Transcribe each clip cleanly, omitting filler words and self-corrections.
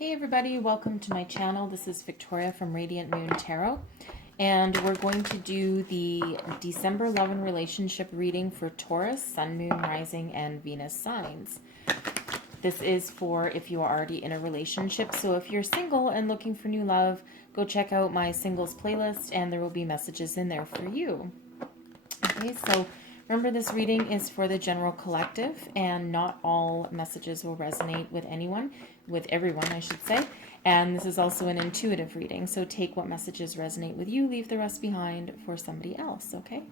Hey everybody, welcome to my channel. This is Victoria from Radiant Moon Tarot, and we're going to do the December love and relationship reading for Taurus, Sun, Moon, Rising, and Venus signs. This is for if you are already in a relationship, so if you're single and looking for new love, go check out my singles playlist and there will be messages in there for you. Okay, so remember, this reading is for the general collective, and not all messages will resonate with everyone, I should say. And this is also an intuitive reading, so take what messages resonate with you, leave the rest behind for somebody else, okay?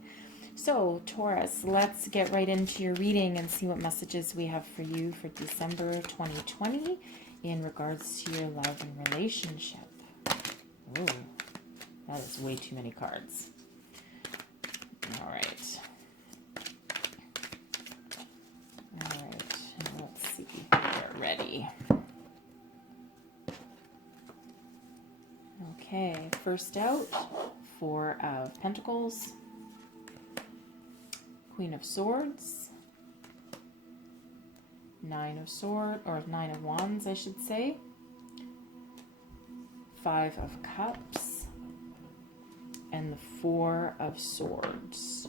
So, Taurus, let's get right into your reading and see what messages we have for you for December 2020 in regards to your love and relationship. Ooh, that is way too many cards. All right. Let's see. We're ready. Okay, first out, Four of Pentacles, Queen of Swords, Nine of Wands, I should say, Five of Cups, and the Four of Swords.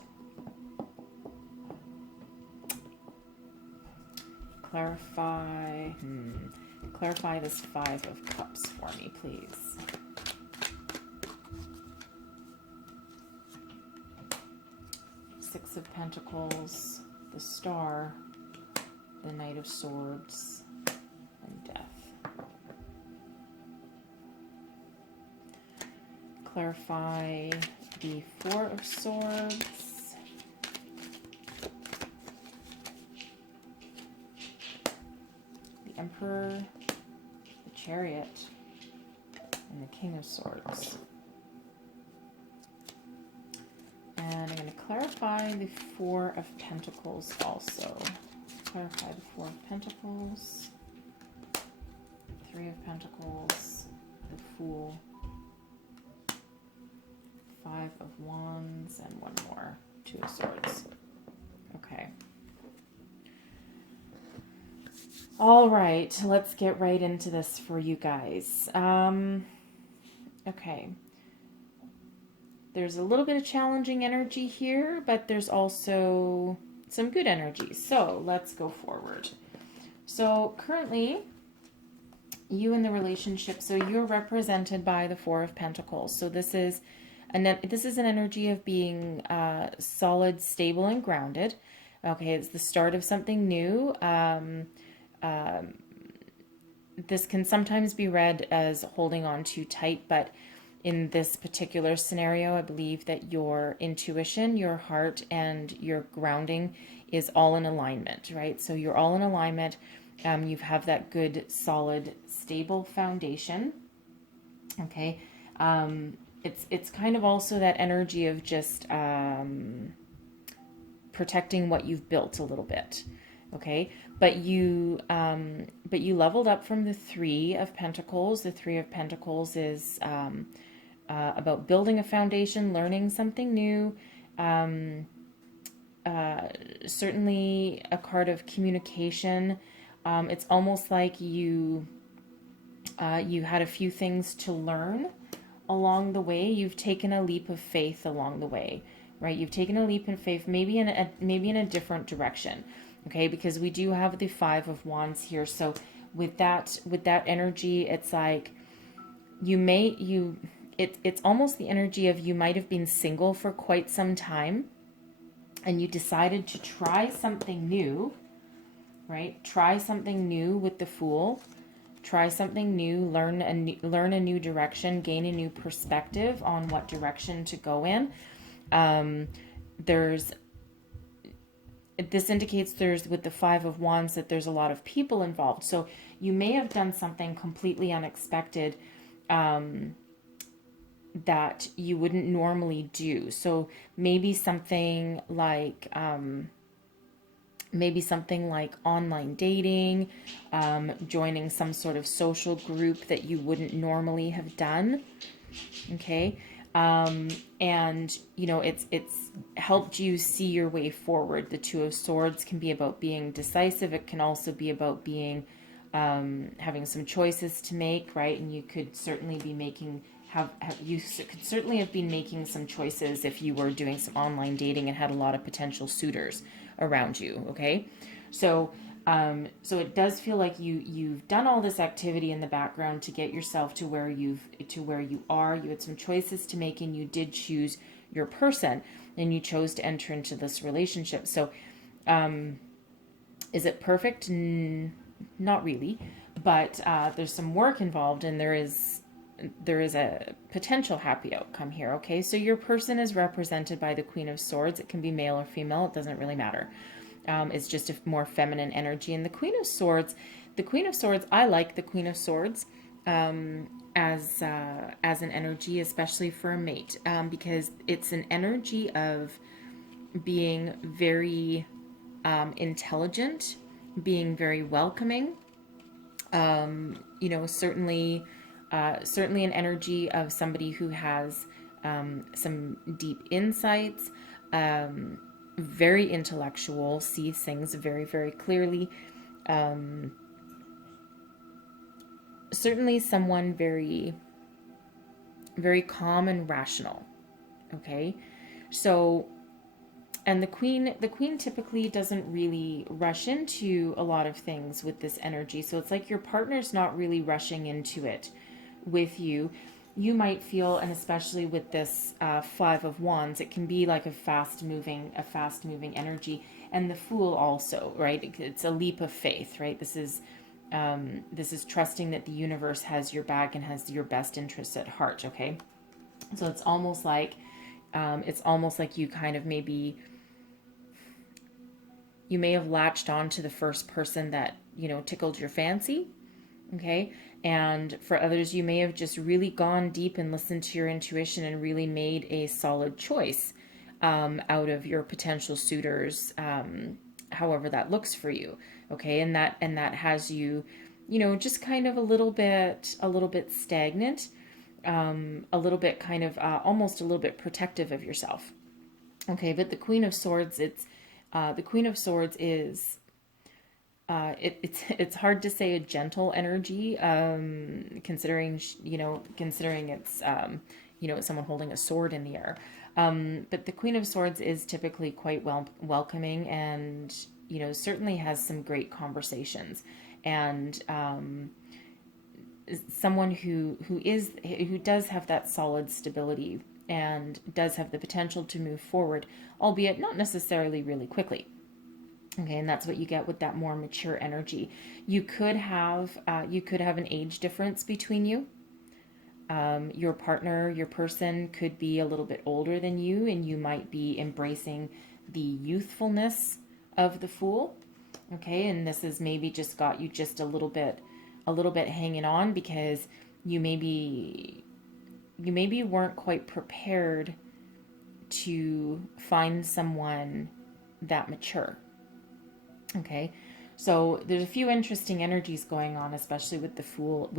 Clarify this Five of Cups for me, please. Six of Pentacles, the Star, the Knight of Swords, and Death. Clarify the Four of Swords, the Emperor, the Chariot, and the King of Swords. And I'm going to clarify the Four of Pentacles also. Clarify the Four of Pentacles, Three of Pentacles, the Fool, Five of Wands, and one more, Two of Swords. Okay. All right, let's get right into this for you guys. Okay. There's a little bit of challenging energy here, but there's also some good energy. So let's go forward. So currently, you in the relationship, so you're represented by the Four of Pentacles. So this is an energy of being solid, stable, and grounded. Okay, it's the start of something new. This can sometimes be read as holding on too tight, but in this particular scenario, I believe that your intuition, your heart, and your grounding is all in alignment, right? So you're all in alignment. You have that good, solid, stable foundation. Okay. It's kind of also that energy of just protecting what you've built a little bit. Okay, but you leveled up from the Three of Pentacles. The Three of Pentacles is about building a foundation, learning something new. Certainly a card of communication. It's almost like you had a few things to learn along the way. You've taken a leap of faith along the way, right? You've taken a leap in faith, maybe in a different direction. Okay, because we do have the Five of Wands here. So with that energy, it's like it's almost the energy of you might have been single for quite some time and you decided to try something new, right? Try something new with the Fool. Try something new, learn a new direction, gain a new perspective on what direction to go in. This indicates with the Five of Wands that there's a lot of people involved. So you may have done something completely unexpected that you wouldn't normally do. So maybe something like online dating, joining some sort of social group that you wouldn't normally have done. Okay. And you know, it's helped you see your way forward. The Two of Swords can be about being decisive. It can also be about being having some choices to make, right? And you could certainly be making could certainly have been making some choices if you were doing some online dating and had a lot of potential suitors around you. Okay, so so it does feel like you've done all this activity in the background to get yourself to where you are. You had some choices to make, and you did choose your person, and you chose to enter into this relationship. So, is it perfect? Not really, but there's some work involved, and there is a potential happy outcome here. Okay, so your person is represented by the Queen of Swords. It can be male or female. It doesn't really matter. It's just a more feminine energy. And the Queen of Swords, I like the Queen of Swords as an energy, especially for a mate, because it's an energy of being very intelligent, being very welcoming. Certainly an energy of somebody who has some deep insights, very intellectual, sees things very, very clearly. Certainly someone very, very calm and rational. Okay, so, and the queen typically doesn't really rush into a lot of things with this energy. So it's like your partner's not really rushing into it with you. You might feel, and especially with this Five of Wands, it can be like a fast moving energy. And the Fool also, right? It's a leap of faith, right? This is trusting that the universe has your back and has your best interests at heart. Okay, so it's almost like you kind of you may have latched on to the first person that tickled your fancy. Okay, and for others, you may have just really gone deep and listened to your intuition and really made a solid choice out of your potential suitors, however that looks for you. Okay, and that has you, just kind of a little bit stagnant, a little bit kind of almost a little bit protective of yourself. Okay, but the Queen of Swords, the Queen of Swords is it's hard to say a gentle energy, considering it's someone holding a sword in the air. But the Queen of Swords is typically quite welcoming, and certainly has some great conversations, and someone who does have that solid stability and does have the potential to move forward, albeit not necessarily really quickly. Okay, and that's what you get with that more mature energy. You could have an age difference between you. Your partner, your person could be a little bit older than you, and you might be embracing the youthfulness of the Fool. Okay, and this has maybe just got you just a little bit hanging on, because you maybe weren't quite prepared to find someone that mature. Okay, so there's a few interesting energies going on, especially with the Fool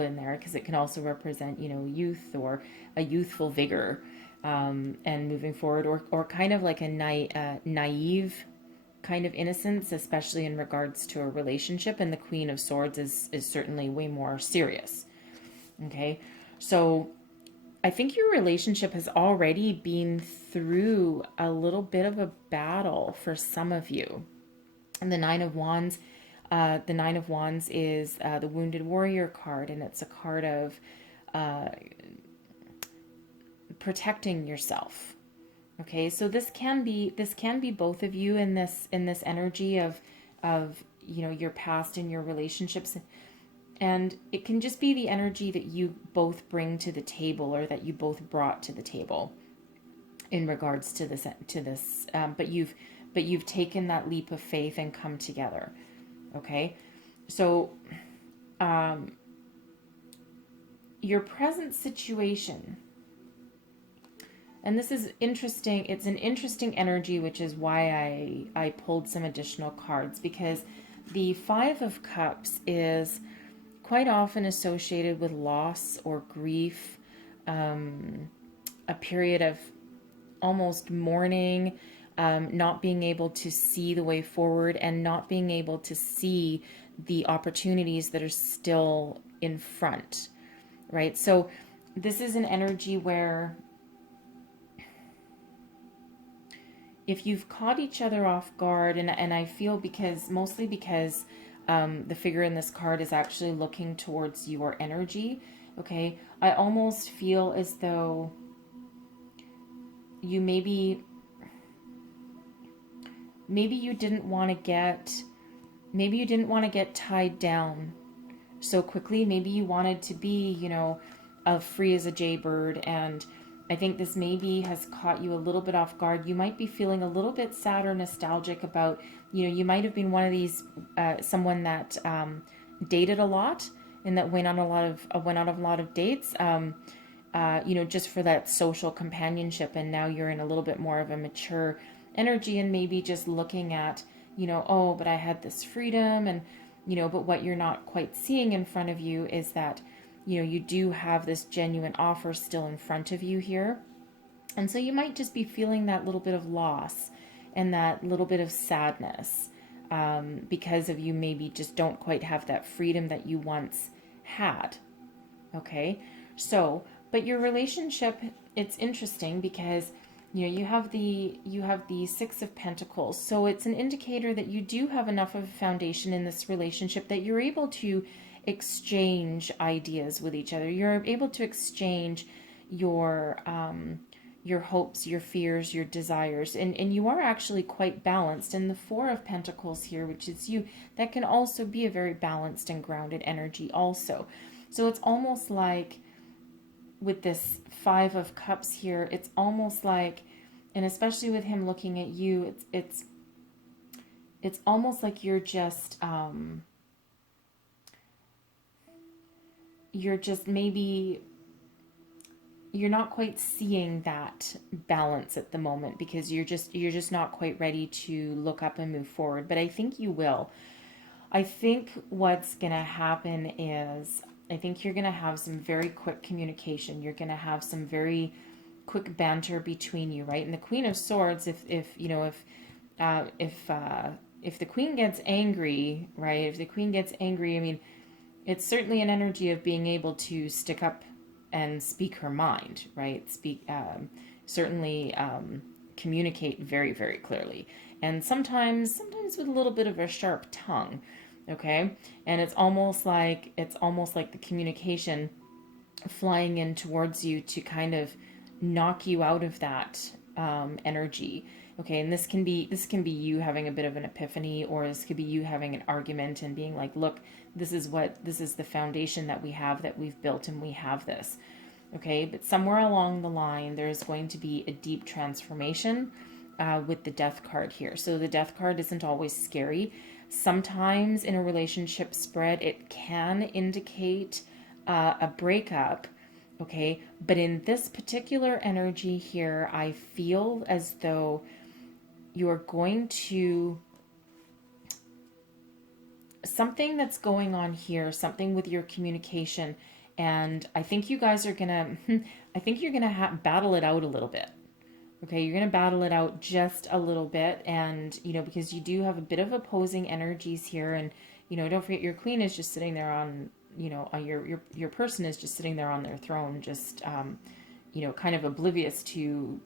in there, because it can also represent youth or a youthful vigor, and moving forward, or kind of like a naive kind of innocence, especially in regards to a relationship. And the Queen of Swords is certainly way more serious. Okay, so I think your relationship has already been through a little bit of a battle for some of you. And the Nine of Wands is the Wounded Warrior card, and it's a card of protecting yourself. Okay, so this can be both of you in this energy of your past and your relationships, and it can just be the energy that you both bring to the table, or that you both brought to the table in regards to this but you've taken that leap of faith and come together. Okay, so your present situation, and this is interesting, it's an interesting energy, which is why I pulled some additional cards, because the Five of Cups is quite often associated with loss or grief, a period of almost mourning, not being able to see the way forward, and not being able to see the opportunities that are still in front, right? So this is an energy where if you've caught each other off guard, and I feel mostly because the figure in this card is actually looking towards your energy, okay? I almost feel as though you maybe you didn't want to get tied down so quickly. Maybe you wanted to be, free as a jaybird, and I think this maybe has caught you a little bit off guard. You might be feeling a little bit sad or nostalgic about, you might have been one of these, someone that dated a lot and that went on a lot of dates, just for that social companionship. And now you're in a little bit more of a mature energy and maybe just looking at, oh, but I had this freedom, and, but what you're not quite seeing in front of you is that, you do have this genuine offer still in front of you here. And so you might just be feeling that little bit of loss and that little bit of sadness, because of you maybe just don't quite have that freedom that you once had. Okay. So, but your relationship, it's interesting because, you have the Six of Pentacles. So it's an indicator that you do have enough of a foundation in this relationship that you're able to exchange ideas with each other. You're able to exchange your hopes, your fears, your desires, and you are actually quite balanced. And the Four of Pentacles here, which is you, that can also be a very balanced and grounded energy also. So it's almost like with this Five of Cups here, it's almost like, and especially with him looking at you, it's almost like you're just maybe you're not quite seeing that balance at the moment because you're just not quite ready to look up and move forward. But I think you will. I think what's going to happen is, I think you're going to have some very quick communication. You're going to have some very quick banter between you, right? And the Queen of Swords, if the Queen gets angry, right? If the Queen gets angry, I mean, it's certainly an energy of being able to stick up and speak her mind, right? Certainly communicate very, very clearly, and sometimes with a little bit of a sharp tongue. Okay, and it's almost like the communication flying in towards you to kind of knock you out of that energy. Okay, and this can be you having a bit of an epiphany, or this could be you having an argument and being like, look, this is the foundation that we've built, and we have this. Okay, but somewhere along the line, there's going to be a deep transformation with the Death card here. So the Death card isn't always scary. Sometimes in a relationship spread, it can indicate a breakup. Okay, but in this particular energy here, I feel as though you're going to, something that's going on here, something with your communication, and I think you guys are gonna, I think you're gonna battle it out a little bit. Okay, you're gonna battle it out just a little bit, and because you do have a bit of opposing energies here, and don't forget your Queen is just sitting there on, your person is just sitting there on their throne, just kind of oblivious to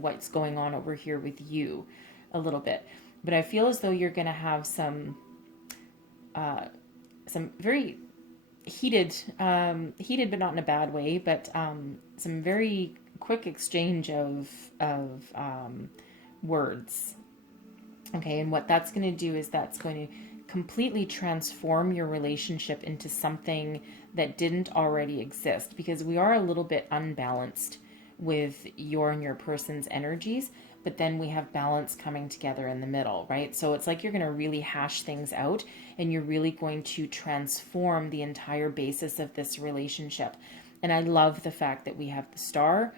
what's going on over here with you a little bit. But I feel as though you're going to have some very heated but not in a bad way, but some very quick exchange of words. Okay, and what that's going to do is that's going to completely transform your relationship into something that didn't already exist, because we are a little bit unbalanced with your and your person's energies, but then we have balance coming together in the middle, right? So it's like you're going to really hash things out, and you're really going to transform the entire basis of this relationship. And I love the fact that we have the star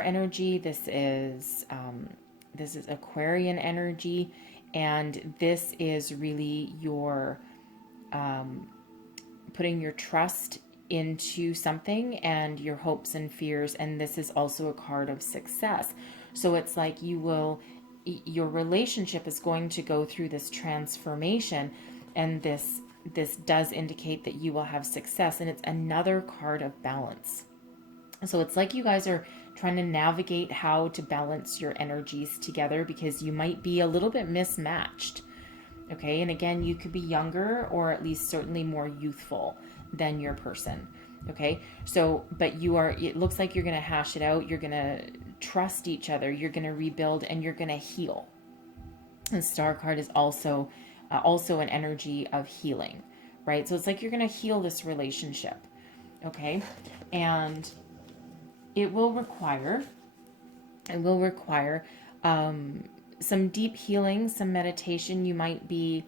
energy. This is Aquarian energy, and this is really your putting your trust into something and your hopes and fears. And this is also a card of success. So it's like your relationship is going to go through this transformation, And this does indicate that you will have success, and it's another card of balance. So it's like you guys are trying to navigate how to balance your energies together, because you might be a little bit mismatched. Okay, and again, you could be younger, or at least certainly more youthful than your person. Okay, so, but it looks like you're going to hash it out. You're going to trust each other. You're going to rebuild, and you're going to heal. And Star card is also an energy of healing, right? So it's like you're going to heal this relationship. Okay, and it will require some deep healing, some meditation. You might be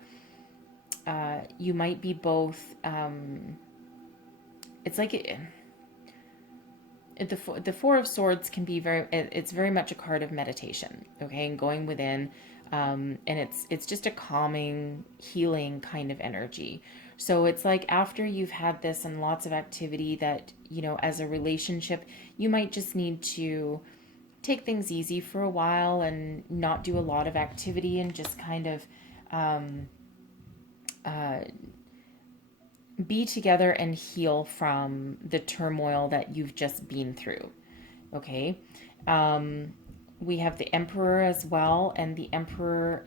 both. It's like the Four of Swords can be it's very much a card of meditation. Okay, and going within, and it's just a calming, healing kind of energy. So it's like after you've had this and lots of activity, that, as a relationship, you might just need to take things easy for a while and not do a lot of activity, and just kind of be together and heal from the turmoil that you've just been through. Okay. We have the Emperor as well, and the Emperor,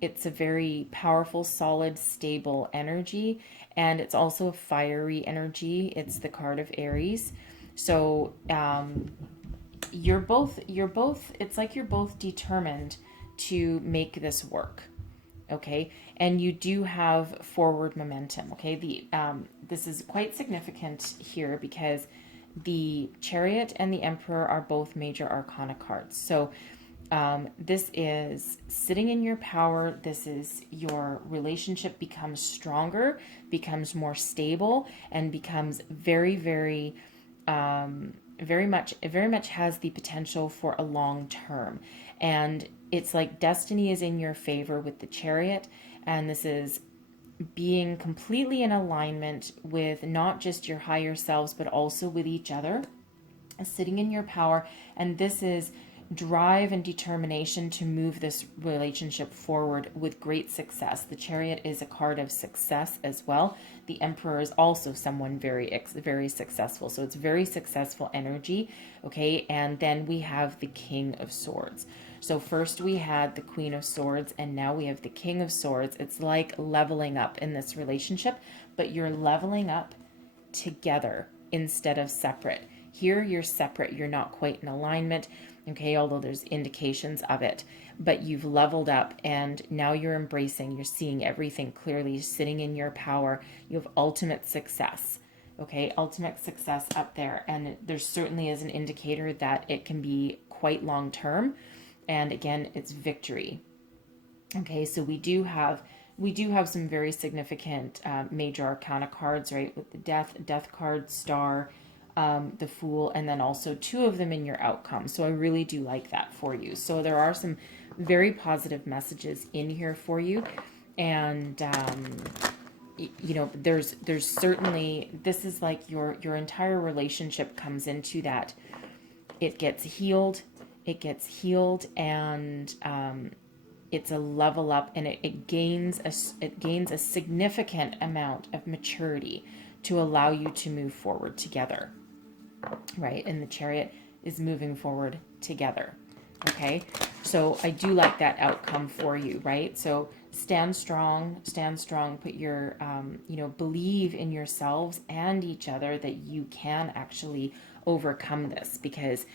it's a very powerful, solid, stable energy, and it's also a fiery energy. It's the card of Aries. So you're both it's like you're both determined to make this work. Okay, and you do have forward momentum. Okay, this is quite significant here, because the Chariot and the Emperor are both major arcana cards. So this is sitting in your power. This is your relationship becomes stronger, becomes more stable, and becomes very, very very much has the potential for a long term. And it's like destiny is in your favor with the Chariot, and this is being completely in alignment with not just your higher selves, but also with each other, sitting in your power. And this is drive and determination to move this relationship forward with great success. The Chariot is a card of success as well. The Emperor is also someone very, very successful. So it's very successful energy. Okay. And then we have the King of Swords. So first we had the Queen of Swords, and now we have the King of Swords. It's like leveling up in this relationship, but you're leveling up together instead of separate. Here you're separate. You're not quite in alignment. Okay, although there's indications of it, but you've leveled up, and now you're embracing, you're seeing everything clearly, sitting in your power. You have ultimate success. Okay, ultimate success up there. And there certainly is an indicator that it can be quite long term. And again, it's victory. Okay, so we do have some very significant major arcana cards, right? With the death card, Star, the Fool, and then also two of them in your outcome. So I really do like that for you. So there are some very positive messages in here for you. And there's certainly, this is like your entire relationship comes into that. It gets healed, and it's a level up, and it gains a significant amount of maturity to allow you to move forward together, right? And the Chariot is moving forward together. Okay, so I do like that outcome for you, right? So stand strong, put your believe in yourselves and each other that you can actually overcome this, because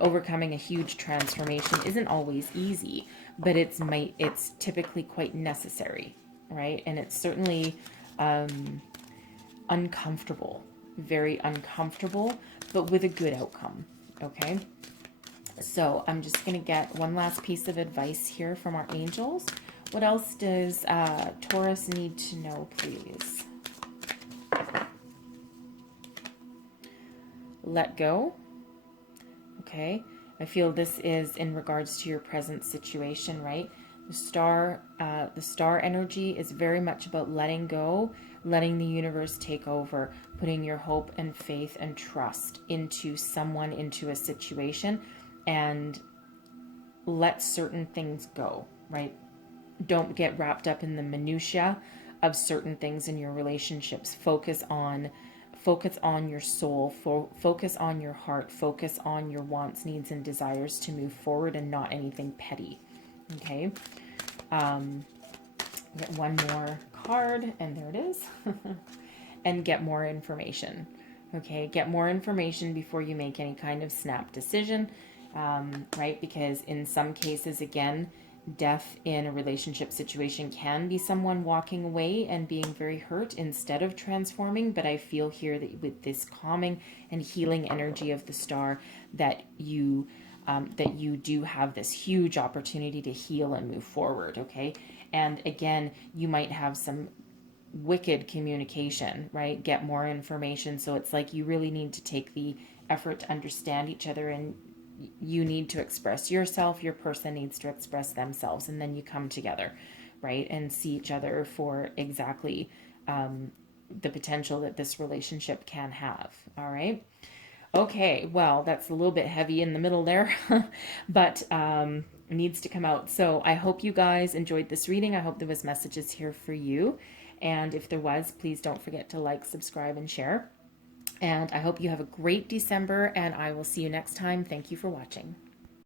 overcoming a huge transformation isn't always easy, but it's typically quite necessary, right? And it's certainly uncomfortable, very uncomfortable, but with a good outcome. Okay, so I'm just going to get one last piece of advice here from our angels. What else does Taurus need to know, please? Let go. Okay, I feel this is in regards to your present situation, right? The star energy is very much about letting go, letting the universe take over, putting your hope and faith and trust into someone, into a situation, and let certain things go, right? don't get wrapped up in the minutia of certain things in your relationships. Focus on your soul, focus on your heart, focus on your wants, needs, and desires to move forward, and not anything petty. Okay. Get one more card, and there it is. And get more information. Okay, get more information before you make any kind of snap decision, right? Because in some cases, again, death in a relationship situation can be someone walking away and being very hurt instead of transforming. But I feel here that with this calming and healing energy of the star, that you do have this huge opportunity to heal and move forward. Okay, and again, you might have some wicked communication, right? Get more information. So it's like you really need to take the effort to understand each other, and you need to express yourself, your person needs to express themselves, and then you come together, right? And see each other for exactly the potential that this relationship can have. All right. Okay, well, that's a little bit heavy in the middle there, but needs to come out. So I hope you guys enjoyed this reading. I hope there was messages here for you. And if there was, please don't forget to like, subscribe, and share. And I hope you have a great December, and I will see you next time. Thank you for watching.